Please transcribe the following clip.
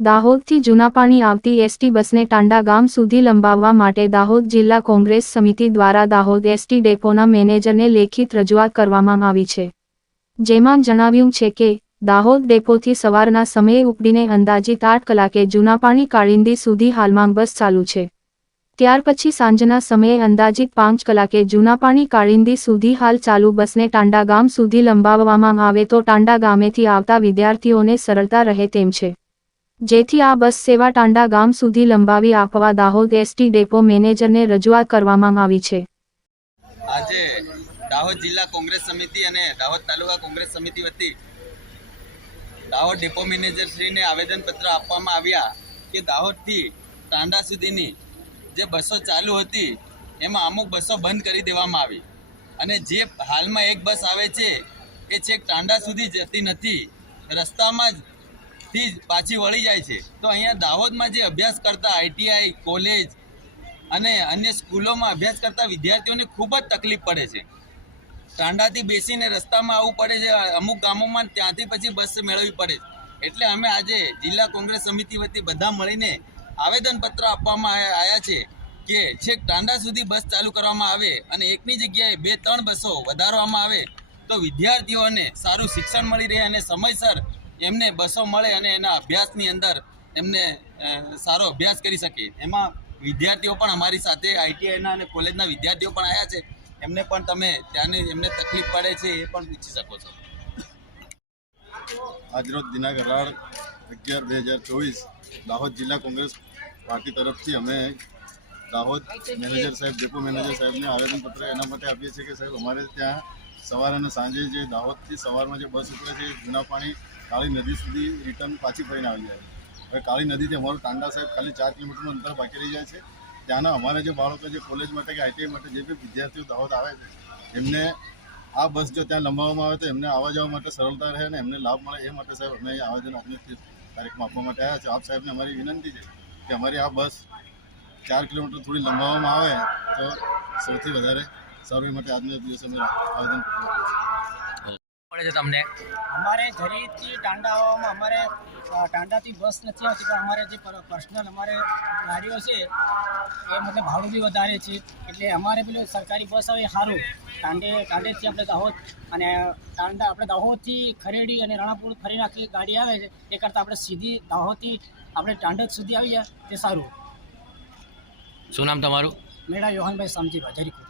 દાહોદથી જૂનાપાણી આવતી એસટી બસને ટાંડા ગામ સુધી લંબાવવા માટે દાહોદ જિલ્લા કોંગ્રેસ સમિતિ દ્વારા દાહોદ એસટી ડેપોના મેનેજરને લેખિત રજૂઆત કરવામાં આવી છે. જેમાં જણાવ્યું છે કે, દાહોદ ડેપોથી સવારના સમયે ઉપડીને અંદાજિત આઠ કલાકે જૂનાપાણી કાળિંદી સુધી હાલમાં બસ ચાલુ છે. ત્યાર પછી સાંજના સમયે અંદાજિત પાંચ કલાકે જૂનાપાણી કાળિંદી સુધી હાલ ચાલુ બસને ટાંડા ગામ સુધી લંબાવવામાં આવે તો ટાંડા ગામેથી આવતા વિદ્યાર્થીઓને સરળતા રહે તેમ છે. જેથી આ બસ સેવા ટાંડા ગામ સુધી લંબાવી આપવા દાહોદ એસટી ડેપો મેનેજરને રજૂઆત કરવામાં આવી છે. આજે દાહોદ જિલ્લા કોંગ્રેસ સમિતિ અને દાહોદ તાલુકા કોંગ્રેસ સમિતિ વતી દાહોદ ડેપો મેનેજરશ્રીને આવેદનપત્ર આપવામાં આવ્યા કે દાહોદથી ટાંડા સુધીની જે બસો ચાલુ હતી, એમાં અમુક બસો બંધ કરી દેવામાં આવી. અને જે હાલમાં એક બસ આવે છે, એ છેક ટાંડા સુધી જતી નથી. રસ્તામાં જ થી જ પાછી વળી જાય છે. તો અહીંયા દાહોદમાં જે અભ્યાસ કરતા આઈટીઆઈ કોલેજ અને અન્ય સ્કૂલોમાં અભ્યાસ કરતા વિદ્યાર્થીઓને ખૂબ જ તકલીફ પડે છે. ટાંડાથી બેસીને રસ્તામાં આવવું પડે છે, અમુક ગામોમાં ત્યાંથી પછી બસ મેળવવી પડે છે. એટલે અમે આજે જિલ્લા કોંગ્રેસ સમિતિ વતી બધા મળીને આવેદનપત્ર આપવામાં આયા છે કે છેક ટાંડા સુધી બસ ચાલુ કરવામાં આવે અને એકની જગ્યાએ બે ત્રણ બસો વધારવામાં આવે તો વિદ્યાર્થીઓને સારું શિક્ષણ મળી રહે અને સમયસર એમને બસો મળે અને એના અભ્યાસની અંદર એમને સારો અભ્યાસ કરી શકે. એમાં વિદ્યાર્થીઓ પણ અમારી સાથે આઈટીઆઈના અને કોલેજના વિદ્યાર્થીઓ પણ આવ્યા છે. એમને પણ તમે ત્યાંની એમને તકલીફ પડે છે એ પણ પૂછી શકો છો. આજરોજ દિનાંક અઢાર અગિયાર બે હજાર ચોવીસ દાહોદ જિલ્લા કોંગ્રેસ પાર્ટી તરફથી અમે દાહોદ મેનેજર સાહેબ ડેપો મેનેજર સાહેબને આવેદનપત્ર એના માટે આપીએ છીએ કે સાહેબ અમારે ત્યાં સવાર અને સાંજે જે દાહોદથી સવારમાં જે બસ ઉપડે છે જૂના પાણી કાળી નદી સુધી રિટર્ન પાછી ફરીને આવી જાય હવે કાળી નદીથી અમારું ટાંડા સાહેબ ખાલી ચાર કિલોમીટરનું અંતર બાકી રહી જાય છે. ત્યાંના અમારા જે બાળકો જે કોલેજ માટે કે આઈટીઆઈ માટે જે બી વિદ્યાર્થીઓ દાહોદ આવે છે એમને આ બસ જો ત્યાં લંબાવવામાં આવે તો એમને આવવા જવા માટે સરળતા રહે અને એમને લાભ મળે એ માટે સાહેબ અમે આવેદન આપની તારીખમાં આપવા માટે આવ્યા છે આપ સાહેબને અમારી વિનંતી છે કે અમારી આ બસ ચાર કિલોમીટર થોડી લંબાવવામાં આવે તો સૌથી વધારે સર્વે માટે આજના દિવસે અમે આવેદન પડે છે. તમને? અમારે ઘરેથી ટાંડા આવવામાં અમારે ટાંડાથી બસ નથી આવતી પણ અમારે જે પર્સનલ અમારે ગાડીઓ છે એ મતલબ ભાડું બી વધારે છે. એટલે અમારે પેલું સરકારી બસ આવે સારું. ટાંડે ટાંડેથી આપણે દાહોદ અને ટાંડા આપણે દાહોદથી ખરેડી અને રણાપુર ફરી નાખી ગાડી આવે છે એ કરતાં આપણે સીધી દાહોદથી આપણે ટાંડક સુધી આવી જાય તે સારું. શું નામ તમારું? મેળા યોહનભાઈ સમજીભાઈ જરીકુ